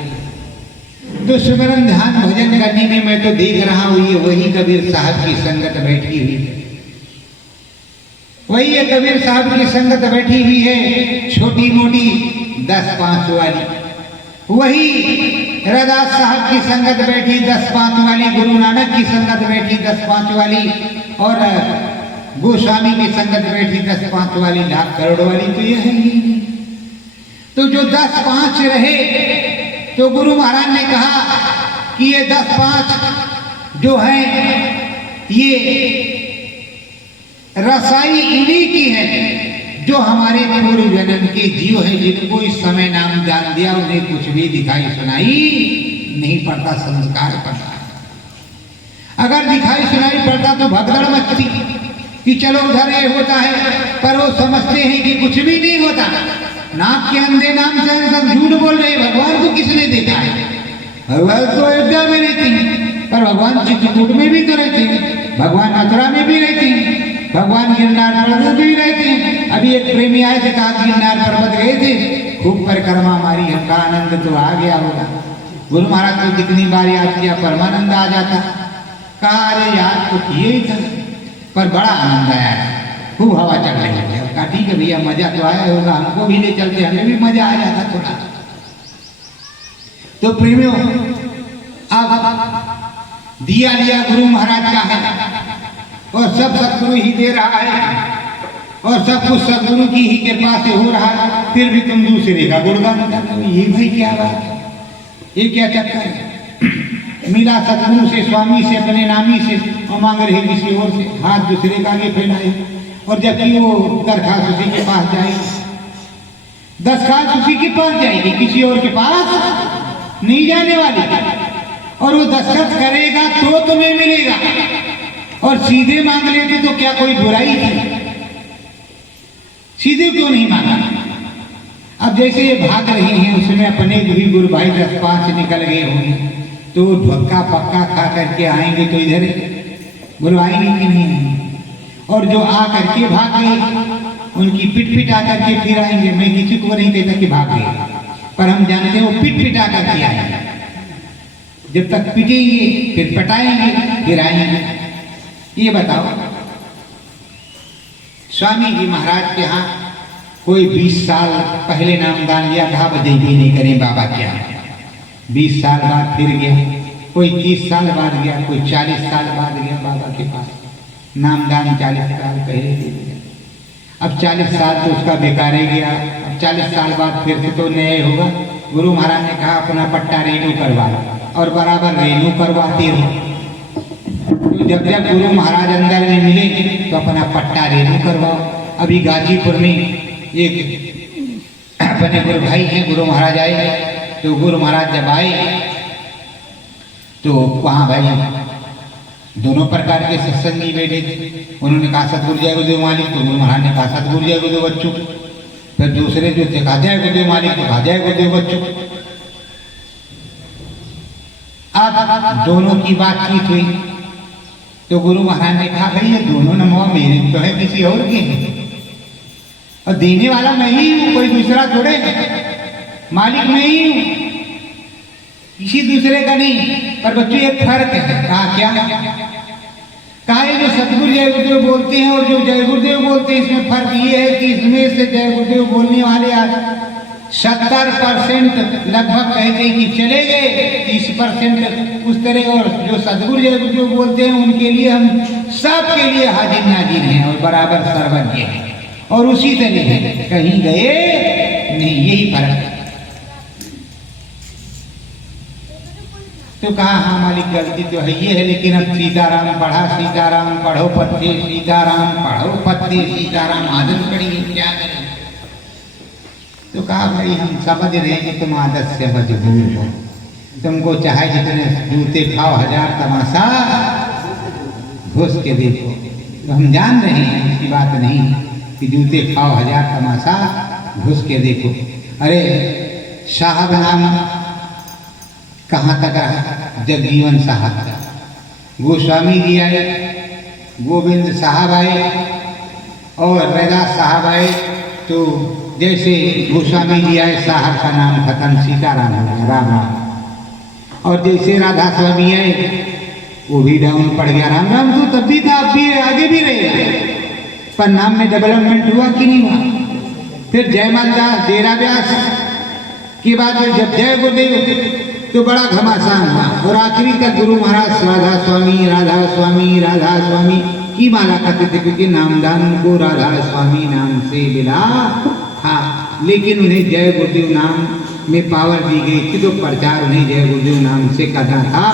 तो सुमिरन ध्यान भजन करने में मैं तो देख रहा हूं ये वही कबीर साहब की संगत बैठी हुई है, वही है कबीर साहब की संगत बैठी हुई है, छोटी मोटी 10-5 वाली। वही रदास साहब की संगत बैठी 10-5 वाली, गुरु नानक की संगत बैठी 10-5 वाली, और गोस्वामी की संगत बैठी 10-5 वाली, लाख करोड़ वाली तो यह है ही। तो जो 10-5 रहे, तो गुरु महाराज ने कहा कि ये 10-5 जो हैं ये रसाई इन्हीं की है जो हमारे पूर्व जन्म के जीव हैं, जिनको इस समय नाम जान दिया, उन्हें कुछ भी दिखाई सुनाई नहीं पड़ता, संस्कार पड़ता। अगर दिखाई सुनाई पड़ता तो भगदड़ मचती कि चलो उधर ये होता है, पर वो समझते हैं कि कुछ भी नहीं होता। नाक के अंधे नाम से सब झूठ बोल रहे। भगवान को किसने देखा है? भगवान तो अयोध्या में रहते हैं, पर भगवान चित्रकूट में भी तो रहते हैं, भगवान मथुरा में भी रहते हैं, भगवान गिरनार पर्वत भी रहते हैं। अभी एक प्रेमी आए थे, कहा गिरनार पर्वत गए थे, खूब परिक्रमा मारी, हमका आनंद तो आ गया होगा। गुरु महाराज को जितनी बार याद किया परमानंद आ जाता। कहा अरे याद तो किए ही था, पर बड़ा आनंद आया, खूब हवा चल रही है। कहा ठीक है भैया, मजा तो आया होगा, हमको भी ले चलते, हमें भी मजा आ जाता थोड़ा। तो प्रेमियों, अब दिया लिया गुरु महाराज का है, और सब सतगुरु ही दे रहा है, और सब कुछ सतगुरु की ही कृपा से हो रहा है, फिर भी तुम दूसरे का गुणगान करते हो। ये भाई क्या बात है, ये क्या चक्कर है? मिला सतगुरु से, स्वामी से, अपने नामी से, और मांग रहे किसी और से, हाथ दूसरे का आगे फैलाए, और जबकि वो दरखास्त उसी के पास जाएगी, दरखास्त उसी के पास जाएगी, किसी और के पास नहीं जाने वाली। और वो दस्तखत करेगा तो तुम्हें मिलेगा, और सीधे मांग लेते तो क्या कोई बुराई थी? सीधे क्यों नहीं मांगा? अब जैसे ये भाग रही हैं, उसमें अपने भी गुरु भाई 10-5 निकल गए होंगे, तो धक्का पक्का खा करके आएंगे तो इधर बुलवाएंगे कि नहीं आएंगे? और जो आ करके भाग गए, उनकी पिट आकर के फिर आएंगे। मैं किसी को नहीं कहता कि भाग गए, पर हम जानते हैं वो पिट आकर के आएंगे। जब तक पिटेंगे फिर पटाएंगे फिर आएंगे। ये बताओ, स्वामी जी महाराज के यहाँ कोई 20 साल पहले नामदान लिया था, बजे भी नहीं करें बाबा के यहाँ। 20 साल बाद फिर गया, कोई 30 साल बाद गया, कोई 40 साल बाद गया बाबा के पास। नामदान 40 साल पहले दे दिया, अब 40 साल तो उसका बेकार ही गया। अब 40 साल बाद फिर से तो नया होगा। गुरु महाराज ने कहा अपना पट्टा रेन्यू करवा लो, और बराबर रेनू करवाते हो। तो जब जब गुरु महाराज अंदर में मिले तो अपना पट्टा रेनू करवाओ। अभी गाजीपुर में एक अपने गुरु भाई हैं, गुरु महाराज आए, तो गुरु महाराज जब आए तो वहाँ भाई दोनों प्रकार के सत्संगी बैठे थे। उन्होंने कहा सतगुरु जय गुरुदेव मालिक, तो गुरु महाराज ने कहा सतगुरु जय गुरुदेव बच्चों। फिर दूसरे जो थे कहा जय गुरुदेव मालिक, तो कहा जय गुरुदेव बच्चों। अब दोनों की बातचीत हुई तो गुरु महाराज ने कहा भाई ये दोनों नमवा मेरे तो है, किसी और के हैं, और देने वाला मैं ही हूँ, कोई दूसरा थोड़े, मालिक मैं ही हूँ, किसी दूसरे का नहीं। पर बच्चों एक फर्क है। कहा क्या? कहा ये जो सतगुरु जय गुरुदेव बोलते हैं और जो जय गुरुदेव बोलते हैं इसमें फर्क ये है कि इसमें से जय गुरुदेव बोलने वाले आज 70% लगभग कहते हैं कि चले गए, 30% उस तरह, और जो सतगुरु जय गुरुदेव बोलते हैं उनके लिए हम सब के लिए हाजिर नाजिर हैं और बराबर सर्वज्ञ हैं, और उसी तरह कहीं गए नहीं, यही फर्क है। तो कहा हाँ मालिक गलती तो है ये है, लेकिन अब सीताराम पढ़ा, सीताराम पढ़ो पत्ते, सीताराम पढ़ो पत्ते, सीताराम आदत पड़ी है, क्या करें? तो कहा भाई हम समझ रहे हैं कि तुम आदत से मजबूर हो, तुमको चाहे जितने जूते खाओ, 1000 तमाशा घुस के देखो, तो हम जान रहे हैं इसकी बात नहीं कि जूते खाओ 1000 तमाशा घुस के देखो। अरे साहब नाम कहाँ तक रहा? जगजीवन साहब का, गोस्वामी जी आए, गोविंद साहब आए और रैदास साहब आए। तो जैसे गोस्वामी जी आए साहब का नाम खत्म, सीताराम हो गया, राम राम। और जैसे राधा स्वामी आए वो भी डाउन पड़ गया, राम राम। तो तब भी था, अब भी आगे भी रहेगा, पर नाम में डेवलपमेंट हुआ कि नहीं हुआ? फिर जयमान दास, डेरा व्यास के बाद जब जय गुरुदेव तो बड़ा घमासान हुआ, और आखिरी तक गुरु महाराज राधा स्वामी, राधा स्वामी, राधा स्वामी की माला करते थे, क्योंकि नामदान को राधा स्वामी नाम से मिला था। लेकिन उन्हें जय गुरुदेव नाम में पावर दी गई थी, तो प्रचार उन्हें जय गुरुदेव नाम से करना था।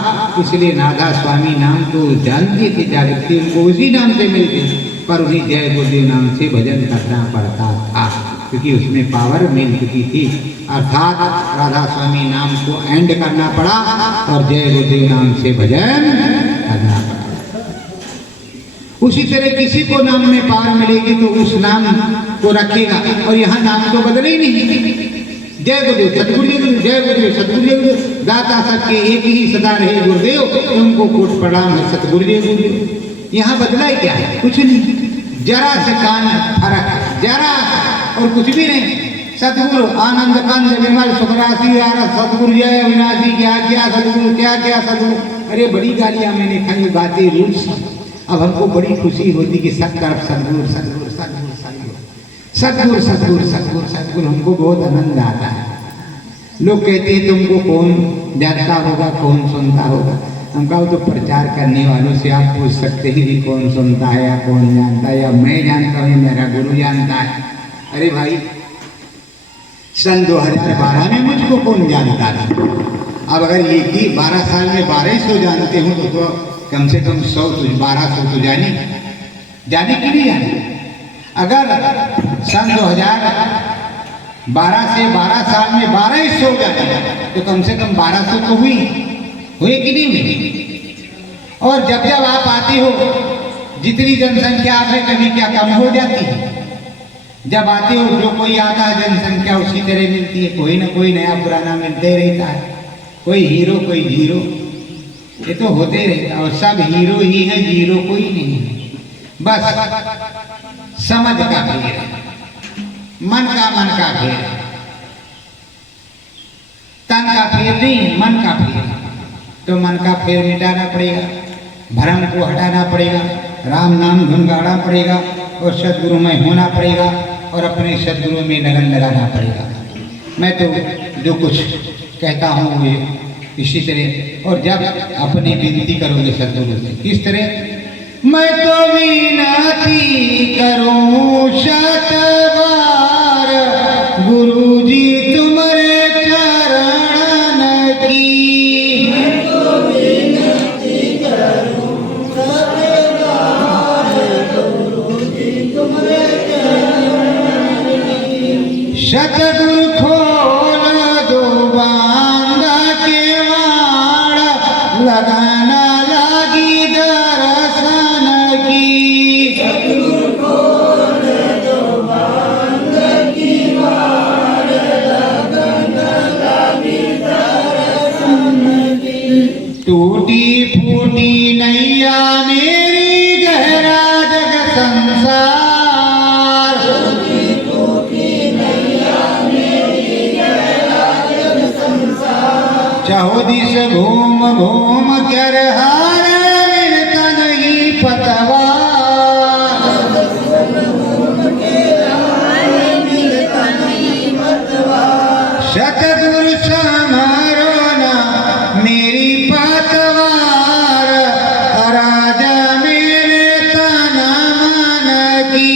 इसलिए राधा स्वामी नाम तो जानती थी, जागृति उनको उसी नाम से मिलती, पर उन्हें जय गुरुदेव नाम से भजन करना पड़ता था, क्योंकि उसमें पावर मिल चुकी थी। अर्थात राधा स्वामी नाम को एंड करना पड़ा और जय गुरुदेव नाम से भजन करना पड़ा। उसी तरह किसी को नाम में पावर मिलेगी तो उस नाम को रखेगा, और यहाँ नाम तो बदले ही नहीं। जय गुरुदेव, सतगुरु जय गुरुदेव, सतगुरु जय गुरुदेव, दाता सबके एक ही सदा रहे गुरुदेव, तुमको कोट प्रणाम है सतगुरु जय गुरुदेव। यहाँ बदला ही क्या है? कुछ नहीं, जरा से कान फर्क, जरा, और कुछ भी नहीं। सतगुरु आनंद कंद विमल सुखराशि यार, सतगुरु जय अविनाशी, क्या क्या सतगुरु, क्या क्या सतगुरु। अरे बड़ी गालियां मैंने खाई, बातें रूल्स। अब हमको बड़ी खुशी होती कि सब तरफ सतगुरु सतगुरु सतगुरु सतगुरु सतगुरु सतगुरु सतगुरु, हमको बहुत आनंद आता है। लोग कहते हैं तुमको कौन जानता होगा, कौन सुनता होगा? हम कहा तो प्रचार करने वालों से आप पूछ सकते हैं कि कौन सुनता है या कौन जानता है, या मैं जानता हूँ, मेरा गुरु जानता है। अरे भाई सन 2012 में मुझको कौन जानता था? अब अगर ये कि 12 साल में 1200 जानते हो तो कम से कम 100 तो 1200 तो जाने कि नहीं जाने? अगर सन 2012 से 12 साल में 1200 जाते तो कम से कम 1200 तो हुई कि नहीं हुई? और जब जब आप आते हो, जितनी जनसंख्या आप है कभी क्या कम हो जाती है? जब आते हो जो कोई आता है जनसंख्या उसी तरह मिलती है, कोई ना कोई नया पुराना मिलते रहता है, कोई हीरो कोई जीरो, ये तो होते रहता है। और सब हीरो ही है, जीरो कोई नहीं है। बस समझ का फेर है, मन का फेर है, तन का फेर नहीं, मन का फेर। तो मन का फेर मिटाना पड़ेगा, भ्रम को हटाना पड़ेगा, राम नाम गुनगाना पड़ेगा, और सदगुरु में होना पड़ेगा, और अपने सदगुरु में लगन लगाना पड़ेगा। मैं तो जो कुछ कहता हूँ ये इसी तरह। और जब अपनी विनती करोगे सदगुरु से, किस तरह? मैं तो विनती करूँ शत बार, गुरु जी तुम्हारे चरण की। सतगुरु खोल दो बांधा केवाड़, लगाना लागी दर्शन की। सतगुरु खोल दो बांधा केवाड़, लगाना लागी दर्शन की। टूटी फूटी नैया मेरी गहरा जग संसार, चाहो दिस घूम घूम कर हार मिलता नहीं पतवार। सतगुरु समारो ना मेरी पतवार, राजा मेरे तना मन की।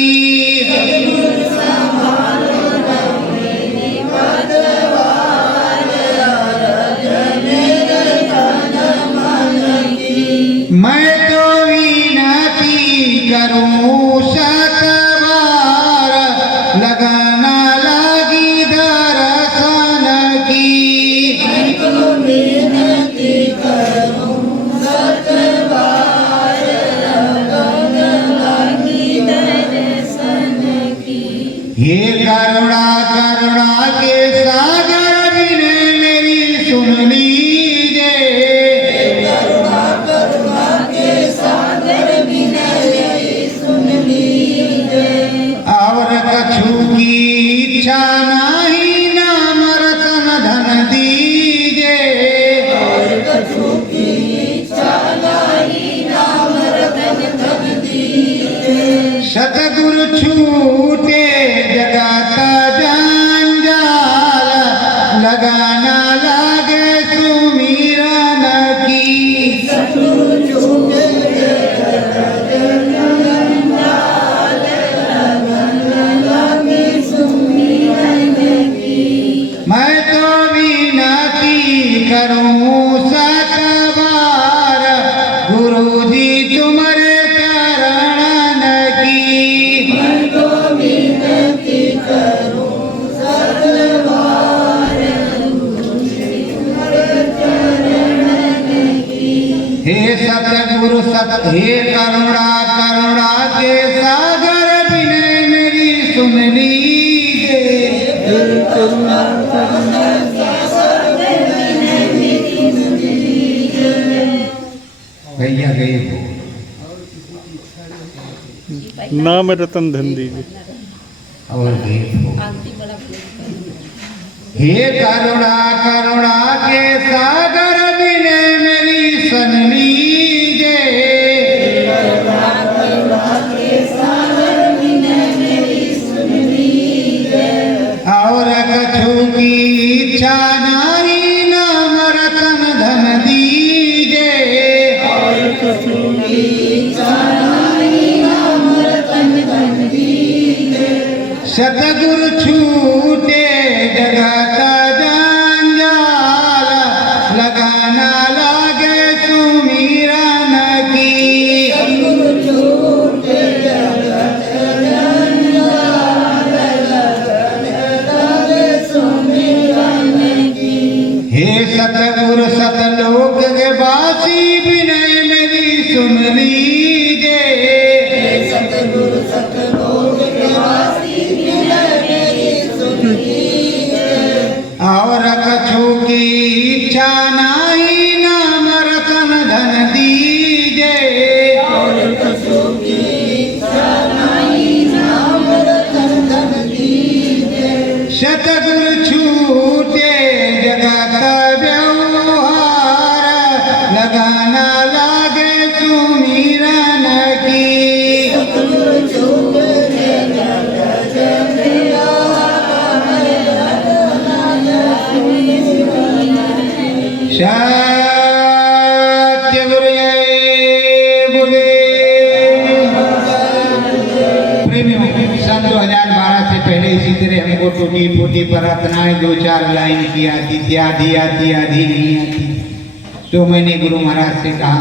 मैं तो विनती करूं सतवार, लगाना लागी दर्शन की। मैं तो विनती करूं सतवार, लगाना लागी दर्शन की। हे करुणा करुणा के सागर बिने मेरी सुन लीजिए, और कछु की इच्छा नहीं नाम रतन धन दीजे। और कछु की इच्छा नहीं नाम रतन धन दीजे। सतगुरु छूटे जगत जंजाल, लगाना लागे सुमिरन की। सतगुरु छूटे मैं तो विनती करूं सतवार, गुरुजी तुम्हारे चरण की। मैं तो विनती करूं सतवार, गुरुजी तुम्हारे चरण की। हे सतगुरु हे करुणा करुणा के सागर बिने मेरी सुन लीजिए। भैया गए हो नाम रतन धन दीजिए और गए हो। हे करुणा करुणा के सागर बिने मेरी सुन लीजिए। और कछु की इच्छा नहीं नाम रतन धन दीजे। और कछु की इच्छा नहीं नाम रतन धन दीजे। सतगुरु छूटे जगत जंजाल, लगाना लागे सुमिरन की। सतगुरु छूटे जगत जंजाल, हे सतगुरु सतलोक के वासी विनय मेरी सुन लीजिए। सतगुरु सतलोक के वासी विनय मेरी सुन लीजिए। और कछु की इच्छा नहीं नाम रतन धन दीजिए। और कछु की इच्छा नहीं नाम रतन धन दीजिए। सतगुरु छूटे जगत व्यवहार, लगाना लागे सुमिरन की। सतगुरु छूटे जगत व्यवहार, लगाना लागे सुमिरन की। सत्य गुरु बोले। प्रेमी सन 2012 से पहले इसी तरह हमको टूटी फूटी प्रार्थनाएं 2-4 लाइन की आती थी, आधी आती आधी नहीं आती। तो मैंने गुरु महाराज से कहा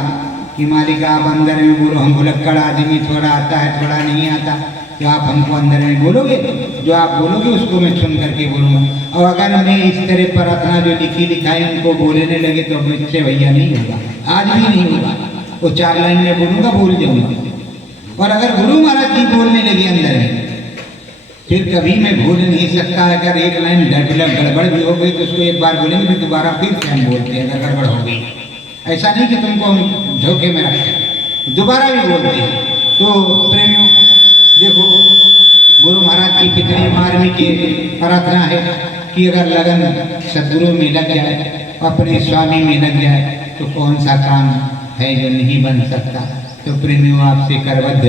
कि मालिक आप अंदर में बोलो, हम भुलक्कड़ आदमी, थोड़ा आता है थोड़ा नहीं आता। कि आप हमको अंदर में बोलोगे, जो आप बोलोगे उसको मैं सुन करके बोलूँगा। और अगर मैं इस तरह प्रार्थना जो लिखी लिखाई उनको बोलने लगे तो मुझसे भैया नहीं होगा, आज भी नहीं होगा। वो 4 लाइन में बोलूँगा, बोल जाऊँगा। और अगर गुरु महाराज जी बोलने लगे अंदर में, फिर कभी मैं भूल नहीं सकता। अगर एक लाइन गड़बड़ भी हो गई तो उसको एक बार बोलेंगे फिर दोबारा फिर से हम बोलते हैं अगर गड़बड़ हो गई। ऐसा नहीं कि तुमको हम धोखे में रखें, दोबारा भी बोलते हैं। तो प्रेमियों देखो, गुरु महाराज की कितनी मार्मिक प्रार्थना है कि अगर लगन सदगुरु में लग जाए, अपने स्वामी में लग जाए तो कौन सा काम है जो नहीं बन सकता। तो प्रेमियों आपसे करबद्ध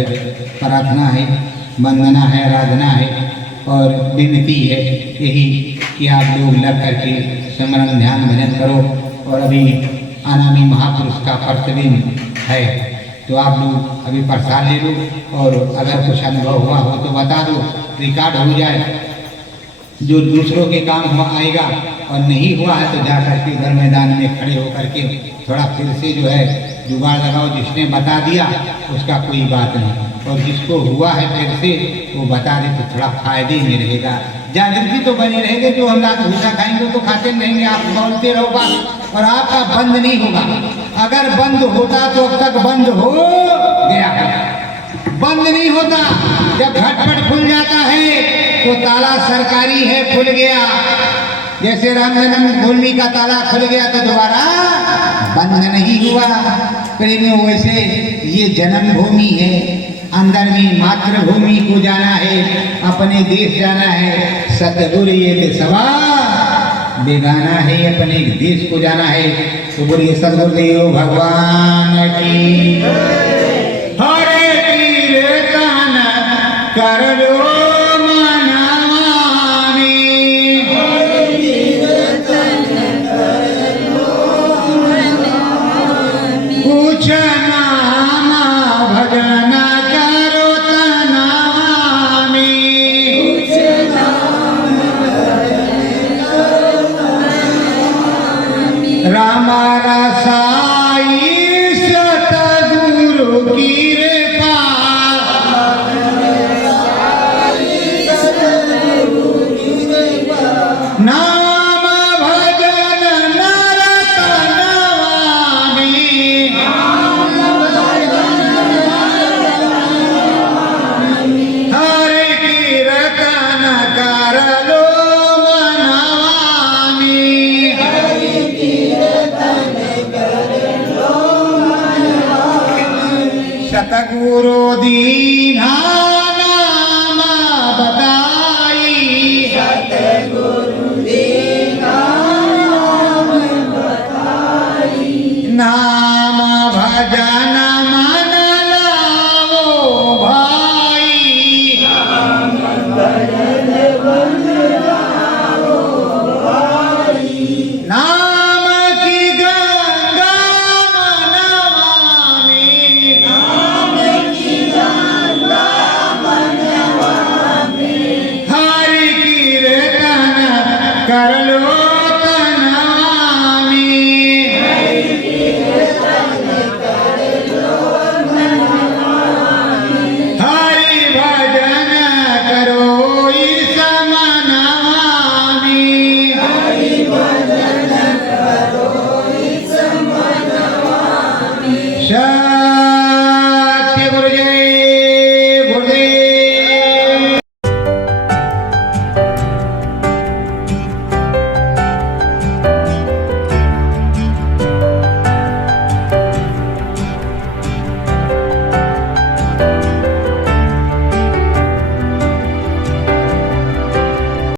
प्रार्थना है, वंदना है, आराधना है और विनती है यही कि आप लोग लग करके स्मरण ध्यान भजन करो। और अभी अनामी महापुरुष का प्रतिदिन है तो आप लोग अभी प्रसाद ले लो, और अगर कुछ अनुभव हुआ हो तो बता दो, रिकॉर्ड हो जाए। जो दूसरों के काम हुआ आएगा और नहीं हुआ है तो जा करके उधर मैदान में खड़े होकर के थोड़ा फिर से जो है जुगाड़ लगाओ। जिसने बता दिया उसका कोई बात नहीं, और जिसको हुआ है फिर से वो बता दे तो थोड़ा फायदे में रहेगा। जागृति तो बनी रहेगी, जो हम रात भूसा खाएंगे तो खाते रहेंगे, आप बोलते रहो बात, और आपका बंद नहीं होगा। अगर बंद होता तो अब तक बंद हो गया, बंद नहीं होता। जब झटपट खुल जाता है तो ताला सरकारी है, खुल गया। जैसे राम जन्म भूमि का ताला खुल गया तो दोबारा बंद नहीं हुआ। प्रेमियों वैसे ये जन्मभूमि है, अंदर में मातृभूमि को जाना है, अपने देश जाना है। सतगुरु ये देशवा बेगाना है, अपने देश को जाना है। तो बोलिए सदगुरुदेव भगवान की। हरे कीर्तन कर लो सतगुरु दीना